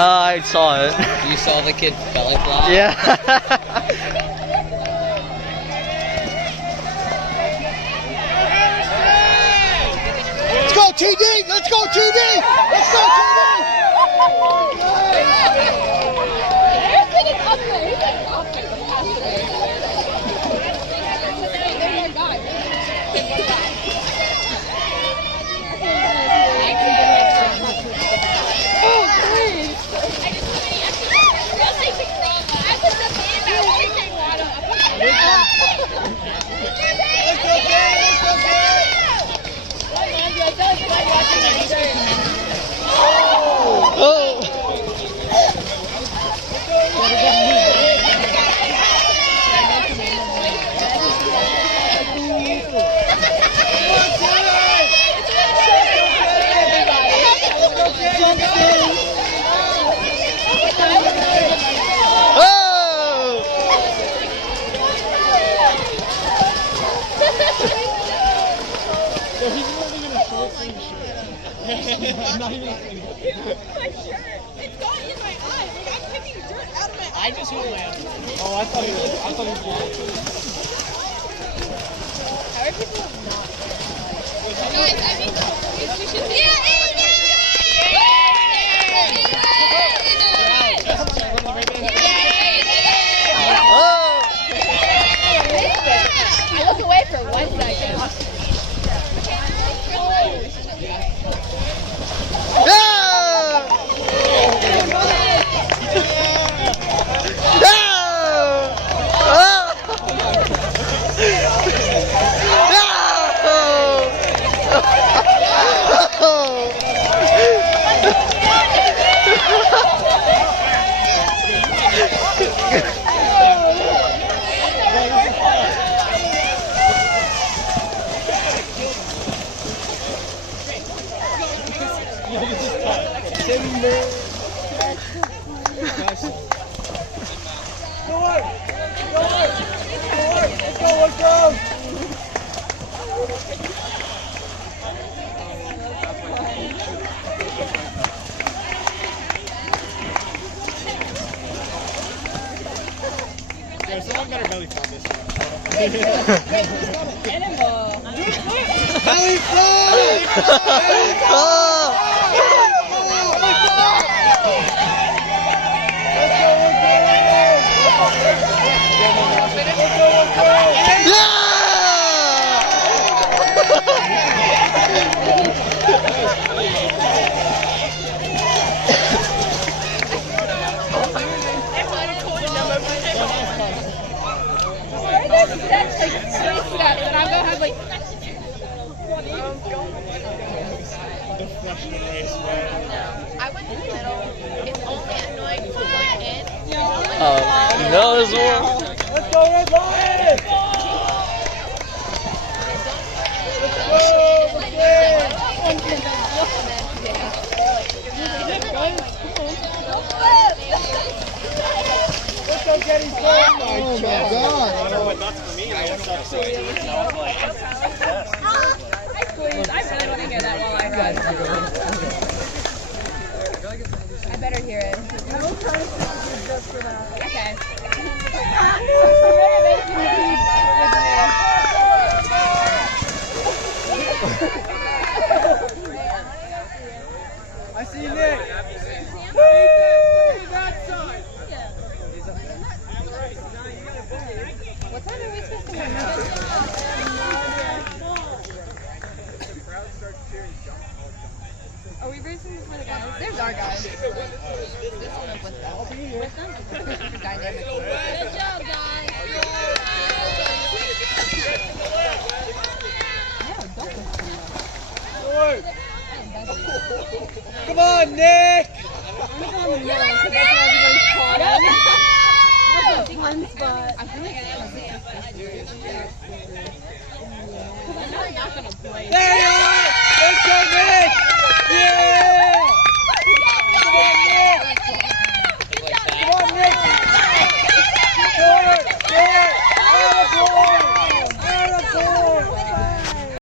I saw it. You saw the kid belly flop? Yeah. Let's go TD! Let's go TD! Let's go TD! I'm not even my shirt. It's got in my eye. Like, I'm picking dirt out of my eye. I just hold my eye. Oh, I thought he was blind. How are people not? Guys, I think we should see. I look away for 1 second. Someone better belly flop this one. Animal. Belly flop! I went in the middle. It's only annoying to look in. No, there's one. Let's go, Red Lion! Let's go, let's go, getting oh my god! I know what nuts for me. I want to I really want to hear that while I run. I better hear it. I will try to sing just for that. Okay. I see Nick! What time are we supposed to have? Are we racing for the guys? There's our guys. This one is with them. With them? Dynamic. Good job, guys. Come on, Nick! I'm going to go in the middle because that's where everybody's caught up. That's a fun spot. I feel like I am. Because I know I'm not going to play. There you are! Let's go, Nick! Yeah!